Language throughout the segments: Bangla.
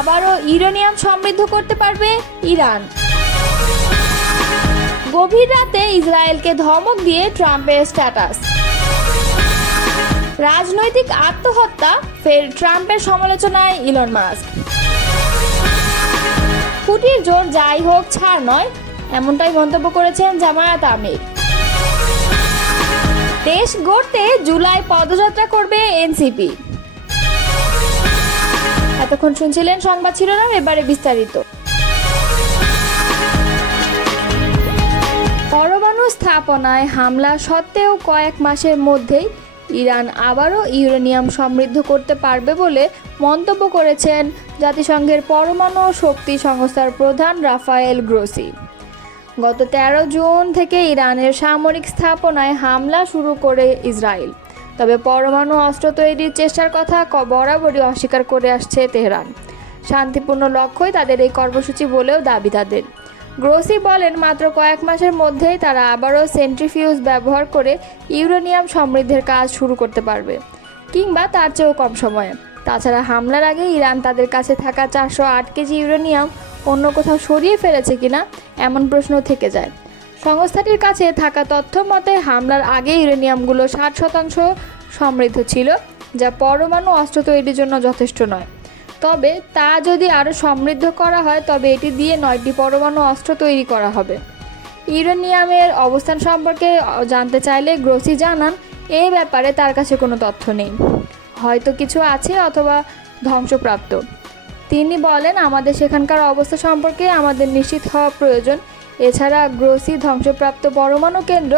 আবারও ইউরেনিয়াম সমৃদ্ধ করতে পারবে ইরান। গভীর রাতে ইসরায়েলকে ধমক দিয়ে ট্রাম্পের স্ট্যাটাস। রাজনৈতিক আত্মহত্যা, ফের ট্রাম্পের সমালোচনায় ইলন মাস্ক। খুঁটির জোর যাই হোক ছাড় নয়, এমনটাই মন্তব্য করেছেন জামায়াত আমির। দেশ গড়তে জুলাই পদযাত্রা করবে এনসিপি। এতক্ষণ শুনছিলেন সংবাদ শিরোনাম, এবারে বিস্তারিত। পরমাণু স্থাপনায় হামলা সত্ত্বেও কয়েক মাসের মধ্যেই ইরান আবারও ইউরেনিয়াম সমৃদ্ধ করতে পারবে বলে মন্তব্য করেছেন জাতিসংঘের পরমাণু শক্তি সংস্থার প্রধান রাফায়েল গ্রোসি। গত 13 জুন থেকে ইরানের সামরিক স্থাপনায় হামলা শুরু করে ইসরায়েল, তবে পরমাণু অস্ত্র তৈরির চেষ্টার কথা বরাবরই অস্বীকার করে আসছে তেহরান। শান্তিপূর্ণ লক্ষ্যই তাদের এই কর্মসূচি বলেও দাবি তাদের। গ্রোসি বলেন, মাত্র কয়েক মাসের মধ্যেই তারা আবারও সেন্ট্রিফিউজ ব্যবহার করে ইউরেনিয়াম সমৃদ্ধের কাজ শুরু করতে পারবে, কিংবা তার চেয়েও কম সময়ে। তাছাড়া হামলার আগে ইরান তাদের কাছে থাকা 408 কেজি ইউরেনিয়াম অন্য কোথাও সরিয়ে ফেলেছে কিনা এমন প্রশ্ন থেকে যায়। সংস্থাটির কাছে থাকা তথ্য মতে হামলার আগে ইউরেনিয়ামগুলো 60% সমৃদ্ধ ছিল, যা পরমাণু অস্ত্র তৈরির জন্য যথেষ্ট নয়। তবে তা যদি আরও সমৃদ্ধ করা হয় তবে এটি দিয়ে 9টি পরমাণু অস্ত্র তৈরি করা হবে। ইউরেনিয়ামের অবস্থান সম্পর্কে জানতে চাইলে গ্রোসি জানান, এই ব্যাপারে তার কাছে কোনো তথ্য নেই, হয়তো কিছু আছে অথবা ধ্বংসপ্রাপ্ত। তিনি বলেন, আমাদের সেখানকার অবস্থা সম্পর্কে আমাদের নিশ্চিত হওয়া প্রয়োজন। এছাড়া গ্রোসি ধ্বংসপ্রাপ্ত পরমাণু কেন্দ্র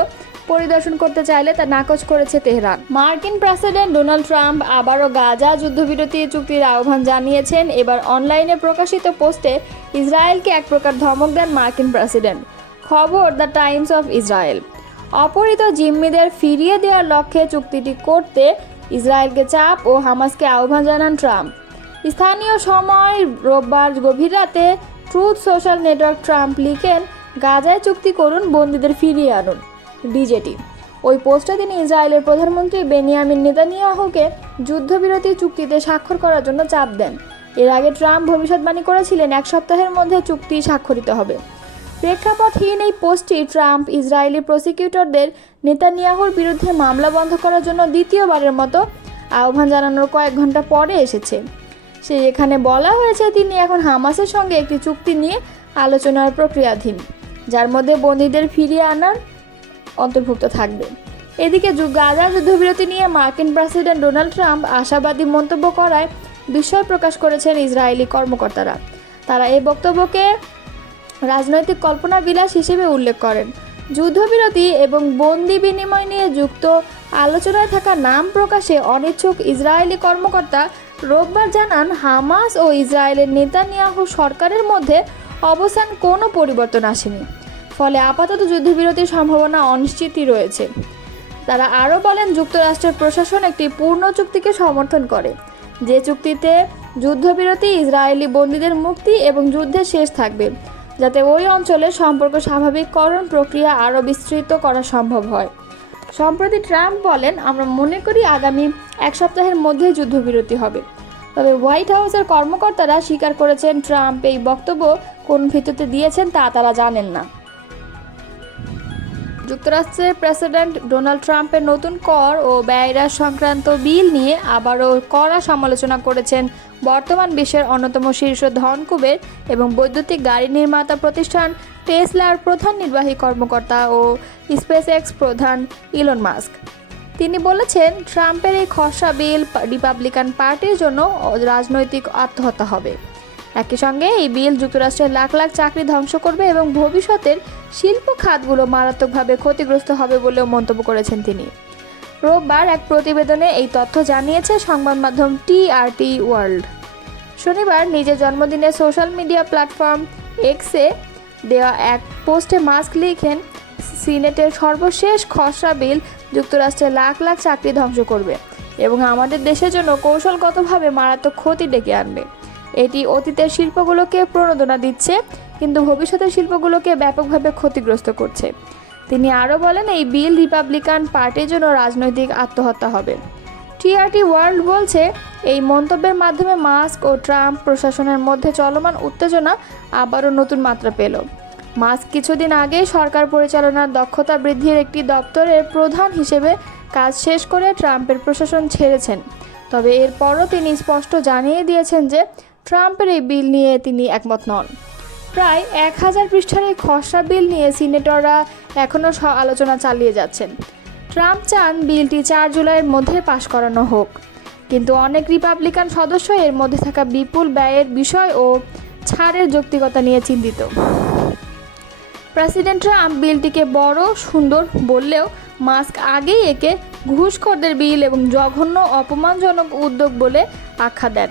পরিদর্শন করতে চাইলে তা নাকচ করেছে তেহরান। মার্কিন প্রেসিডেন্ট ডোনাল্ড ট্রাম্প আবারও গাজা যুদ্ধবিরতি চুক্তির আহ্বান জানিয়েছেন। এবার অনলাইনে প্রকাশিত পোস্টে ইসরায়েলকে এক প্রকার ধমক দেন মার্কিন প্রেসিডেন্ট। খবর দ্য টাইমস অফ ইসরায়েল। অপহৃত জিম্মিদের ফিরিয়ে দেওয়ার লক্ষ্যে চুক্তিটি করতে ইসরায়েলকে চাপ ও হামাসকে আহ্বান জানান ট্রাম্প। স্থানীয় সময় রোববার গভীর রাতে ট্রুথ সোশ্যাল নেটওয়ার্ক ট্রাম্প লিখেন, গাজায় চুক্তি করুন, বন্দীদের ফিরিয়ে আনুন। ডিজেটি। ওই পোস্টে তিনি ইসরায়েলের প্রধানমন্ত্রী বেনিয়ামিন নেতানিয়াহুকে যুদ্ধবিরতি চুক্তিতে স্বাক্ষর করার জন্য চাপ দেন। এর আগে ট্রাম্প ভবিষ্যৎবাণী করেছিলেন 1 সপ্তাহের মধ্যে চুক্তি স্বাক্ষরিত হবে। প্রেক্ষাপটহীন এই পোস্টটি ট্রাম্প ইসরায়েলি প্রসিকিউটরদের নেতানিয়াহুর বিরুদ্ধে মামলা বন্ধ করার জন্য দ্বিতীয়বারের মতো আহ্বান জানানোর কয়েক ঘন্টা পরে এসেছে। এখানে বলা হয়েছে তিনি এখন হামাসের সঙ্গে একটি চুক্তি নিয়ে আলোচনার প্রক্রিয়াধীন, যার মধ্যে বন্দীদের ফিরিয়ে আনার অন্তর্ভুক্ত থাকবে। এদিকে গাজা যুদ্ধবিরতি নিয়ে মার্কিন প্রেসিডেন্ট ডোনাল্ড ট্রাম্প আশাবাদী মন্তব্য করায় বিস্ময় প্রকাশ করেছেন ইসরায়েলি কর্মকর্তারা। তারা এই বক্তব্যকে রাজনৈতিক কল্পনা বিলাস হিসেবে উল্লেখ করেন। যুদ্ধবিরতি এবং বন্দি বিনিময় নিয়ে যুক্ত আলোচনায় থাকা নাম প্রকাশে অনিচ্ছুক ইসরায়েলি কর্মকর্তা রোববার জানান, হামাস ও ইসরায়েলের নেতানিয়াহু সরকারের মধ্যে অবস্থান কোনো পরিবর্তন আসেনি, ফলে আপাতত যুদ্ধবিরতির সম্ভাবনা অনিশ্চিতই রয়েছে। তারা আরও বলেন, যুক্তরাষ্ট্রের প্রশাসন একটি পূর্ণ চুক্তিকে সমর্থন করে, যে চুক্তিতে যুদ্ধবিরতি, ইসরায়েলি বন্দীদের মুক্তি এবং যুদ্ধের শেষ থাকবে, যাতে ওই অঞ্চলের সম্পর্ক স্বাভাবিককরণ প্রক্রিয়া আরও বিস্তৃত করা সম্ভব হয়। সম্প্রতি ট্রাম্প বলেন, আমরা মনে করি আগামী 1 সপ্তাহের মধ্যে যুদ্ধবিরতি হবে। তবে হোয়াইট হাউসের কর্মকর্তারা স্বীকার করেছেন, ট্রাম্প এই বক্তব্য কোন ভিত্তিতে দিয়েছেন তা তারা জানেন না। যুক্তরাষ্ট্রের প্রেসিডেন্ট ডোনাল্ড ট্রাম্পের নতুন কর ও ব্যয় হ্রাস সংক্রান্ত বিল নিয়ে আবারও কড়া সমালোচনা করেছেন বর্তমান বিশ্বের অন্যতম শীর্ষ ধনকুবের এবং বৈদ্যুতিক গাড়ি নির্মাতা প্রতিষ্ঠান টেসলার প্রধান নির্বাহী কর্মকর্তা ও স্পেসএক্স প্রধান ইলন মাস্ক। তিনি বলেছেন, ট্রাম্পের এই খসড়া বিল রিপাবলিকান পার্টির জন্য রাজনৈতিক আত্মহত্যা হবে। একই সঙ্গে এই বিল যুক্তরাষ্ট্রের লাখ লাখ চাকরি ধ্বংস করবে এবং ভবিষ্যতের শিল্প খাতগুলো মারাত্মকভাবে ক্ষতিগ্রস্ত হবে বলেও মন্তব্য করেছেন তিনি। রোববার এক প্রতিবেদনে এই তথ্য জানিয়েছে সংবাদ মাধ্যম টিআরটি ওয়ার্ল্ড। শনিবার নিজের জন্মদিনে সোশ্যাল মিডিয়া প্ল্যাটফর্ম এক্সে দেওয়া এক পোস্টে মাস্ক লিখেন, সিনেটের সর্বশেষ খসড়া বিল যুক্তরাষ্ট্রের লাখ লাখ চাকরি ধ্বংস করবে এবং আমাদের দেশের জন্য কৌশলগতভাবে মারাত্মক ক্ষতি ডেকে আনবে। এটি অতীতের শিল্পগুলোকে প্রণোদনা দিচ্ছে, কিন্তু ভবিষ্যতের শিল্পগুলোকে ব্যাপকভাবে ক্ষতিগ্রস্ত করছে। তিনি আরও বলেন, এই বিল রিপাবলিকান পার্টির জন্য রাজনৈতিক আত্মহত্যা হবে। টিআরটি ওয়ার্ল্ড বলছে, এই মন্তব্যের মাধ্যমে মাস্ক ও ট্রাম্প প্রশাসনের মধ্যে চলমান উত্তেজনা আবারও নতুন মাত্রা পেল। মাস্ক কিছুদিন আগেই সরকার পরিচালনার দক্ষতা বৃদ্ধির একটি দপ্তরের প্রধান হিসেবে কাজ শেষ করে ট্রাম্পের প্রশাসন ছেড়েছেন। তবে এরপরও তিনি স্পষ্ট জানিয়ে দিয়েছেন যে ট্রাম্পের এই বিল নিয়ে তিনি একমত নন। প্রায় 1000 পৃষ্ঠার এই খসড়া বিল নিয়ে সিনেটররা এখনও আলোচনা চালিয়ে যাচ্ছেন। ট্রাম্প চান বিলটি 4 জুলাইয়ের মধ্যে পাশ করানো হোক, কিন্তু অনেক রিপাবলিকান সদস্য এর মধ্যে থাকা বিপুল ব্যয়ের বিষয় ও ছাড়ের যৌক্তিকতা নিয়ে চিন্তিত। প্রেসিডেন্ট ট্রাম্প বিলটিকে বড় সুন্দর বললেও মাস্ক আগেই একে ঘুষখোরদের বিল এবং জঘন্য অপমানজনক উদ্যোগ বলে আখ্যা দেন।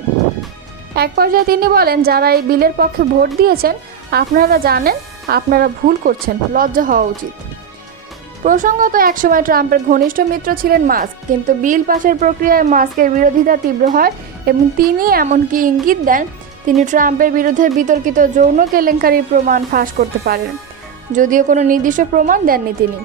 এক পর্যায়ে তিনি বলেন, যারা এই বিলের পক্ষে ভোট দিয়েছেন আপনারা জানেন আপনারা ভুল করছেন, লজ্জা হওয়া উচিত। প্রসঙ্গত, একসময় ট্রাম্পের ঘনিষ্ঠ মিত্র ছিলেন মাস্ক, কিন্তু বিল পাশের প্রক্রিয়ায় মাস্কের বিরোধিতা তীব্র হয় এবং তিনি এমনকি ইঙ্গিত দেন তিনি ট্রাম্পের বিরুদ্ধে বিতর্কিত যৌন কেলেঙ্কারির প্রমাণ ফাঁস করতে পারেন, যদিও কোনো নির্দিষ্ট প্রমাণ দেননি তিনি।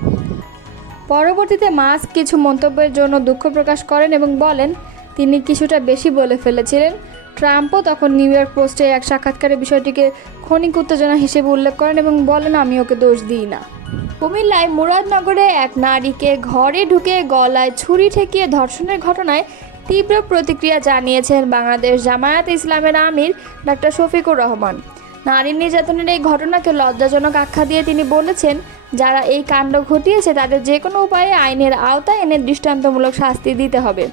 পরবর্তীতে মাস্ক কিছু মন্তব্যের জন্য দুঃখ প্রকাশ করেন এবং বলেন তিনি কিছুটা বেশি বলে ফেলেছিলেন। ট্রাম্পও তখন নিউ ইয়র্ক পোস্টে এক সাক্ষাৎকারে বিষয়টিকে ক্ষণিক উত্তেজনা হিসেবে উল্লেখ করেন এবং বলেন, আমি ওকে দোষ দিই না। কুমিল্লায় মুরাদনগরে এক নারীকে ঘরে ঢুকে গলায় ছুরি ঠেকিয়ে ধর্ষণের ঘটনায় তীব্র প্রতিক্রিয়া জানিয়েছেন বাংলাদেশ জামায়াতে ইসলামের আমির ডাক্তার শফিকুর রহমান। নারী নির্যাতনের এই ঘটনাকে লজ্জাজনক আখ্যা দিয়ে তিনি বলেছেন, যারা এই কাণ্ড ঘটিয়েছে তাদের যে কোনো উপায়ে আইনের আওতায় এনে দৃষ্টান্তমূলক শাস্তি দিতে হবে।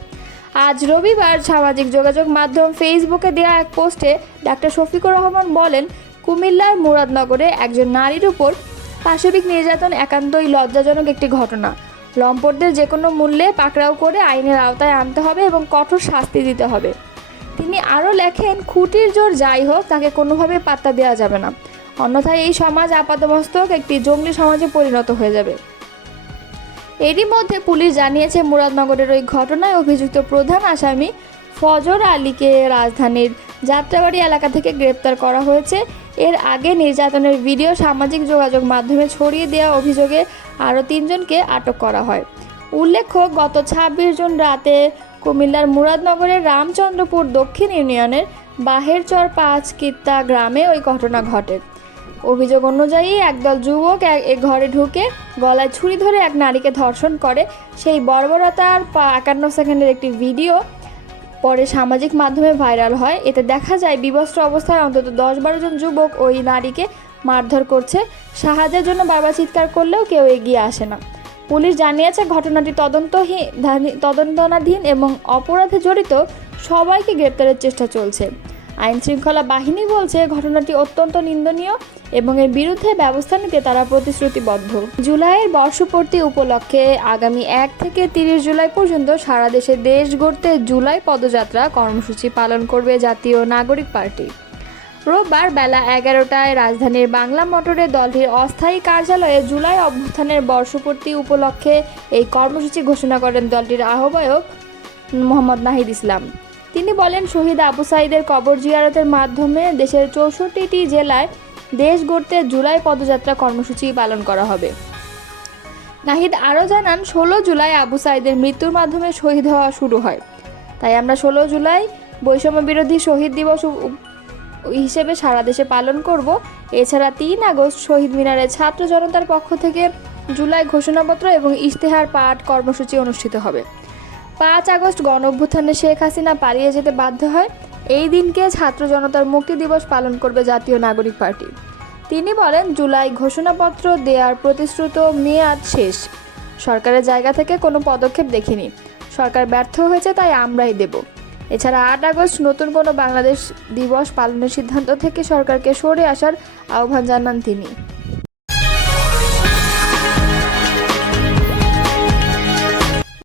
আজ রবিবার সামাজিক যোগাযোগ মাধ্যম ফেসবুকে দেওয়া এক পোস্টে ডাক্তার শফিকুর রহমান বলেন, কুমিল্লার মুরাদনগরে একজন নারীর উপর পাশবিক নির্যাতন একান্তই লজ্জাজনক একটি ঘটনা। লম্পটদের যে কোনো মূল্যে পাকড়াও করে আইনের আওতায় আনতে হবে এবং কঠোর শাস্তি দিতে হবে। তিনি আরও লেখেন, খুঁটির জোর যাই হোক তাকে কোনোভাবে পাত্তা দেওয়া যাবে না, অন্যথায় এই সমাজ আপাতমস্তক একটি জঙ্গলি সমাজে পরিণত হয়ে যাবে। এরই মধ্যে পুলিশ জানিয়েছে মুরাদনগরের ওই ঘটনায় অভিযুক্ত প্রধান আসামি ফজর আলীকে রাজধানীর যাত্রাবাড়ি এলাকা থেকে গ্রেপ্তার করা হয়েছে। এর আগে নির্যাতনের ভিডিও সামাজিক যোগাযোগ মাধ্যমে ছড়িয়ে দেওয়া অভিযোগে আরও 3 জনকে আটক করা হয়। উল্লেখ্য, গত 26 জুন রাতে কুমিল্লার মুরাদনগরের রামচন্দ্রপুর দক্ষিণ ইউনিয়নের বাহেরচর 5 কিত্তা গ্রামে ওই ঘটনা ঘটে। অভিযোগ অনুযায়ী একদল যুবক এক ঘরে ঢুকে গলায় ছুরি ধরে এক নারীকে ধর্ষণ করে। সেই বর্বরতার 51 সেকেন্ডের একটি ভিডিও পরে সামাজিক মাধ্যমে ভাইরাল হয়। এতে দেখা যায় বিবস্ত্র অবস্থায় অন্তত 10-12 জন যুবক ওই নারীকে মারধর করছে। সাহায্যের জন্য বাবা চিৎকার করলেও কেউ এগিয়ে আসে না। পুলিশ জানিয়েছে ঘটনাটি তদন্তাধীন এবং অপরাধে জড়িত সবাইকে গ্রেপ্তারের চেষ্টা চলছে। আইন শৃঙ্খলা বাহিনী বলছে ঘটনাটি অত্যন্ত নিন্দনীয় এবং এর বিরুদ্ধে ব্যবস্থা নিতে তারা প্রতিশ্রুতিবদ্ধ। জুলাইয়ের বর্ষপূর্তি উপলক্ষে আগামী 1 থেকে 30 জুলাই পর্যন্ত সারা দেশে দেশ গড়তে জুলাই পদযাত্রা কর্মসূচি পালন করবে জাতীয় নাগরিক পার্টি। রোববার বেলা 11টায় রাজধানীর বাংলা মোটরে দলটির অস্থায়ী কার্যালয়ে জুলাই অভ্যুত্থানের বর্ষপূর্তি উপলক্ষে এই কর্মসূচি ঘোষণা করেন দলটির আহ্বায়ক মোহাম্মদ নাহিদ ইসলাম। তিনি বলেন, শহীদ আবু সাঈদের কবর জিয়ারতের মাধ্যমে দেশের 64টি জেলায় দেশ গড়তে জুলাই পদযাত্রা কর্মসূচি পালন করা হবে। নাহিদ আরও জানান, 16 জুলাই আবু সাঈদের মৃত্যুর মাধ্যমে শহীদ হওয়া শুরু হয়, তাই আমরা 16 জুলাই বৈষম্য বিরোধী শহীদ দিবস হিসেবে সারা দেশে পালন করব। এছাড়া 3 আগস্ট শহীদ মিনারে ছাত্র জনতার পক্ষ থেকে জুলাই ঘোষণাপত্র এবং ইশতেহার পাঠ কর্মসূচি অনুষ্ঠিত হবে। 5 আগস্ট গণঅভ্যুত্থানে শেখ হাসিনা পালিয়ে যেতে বাধ্য হয়। এই দিনকে ছাত্র জনতার মুক্তি দিবস পালন করবে জাতীয় নাগরিক পার্টি। তিনি বলেন, জুলাই ঘোষণাপত্র দেওয়ার প্রতিশ্রুত মেয়াদ শেষ। সরকারের জায়গা থেকে কোনো পদক্ষেপ দেখিনি। সরকার ব্যর্থ হয়েছে, তাই আমরাই দেব। এছাড়া 8 আগস্ট নতুন কোনো বাংলাদেশ দিবস পালনের সিদ্ধান্ত থেকে সরকারকে সরে আসার আহ্বান জানান তিনি।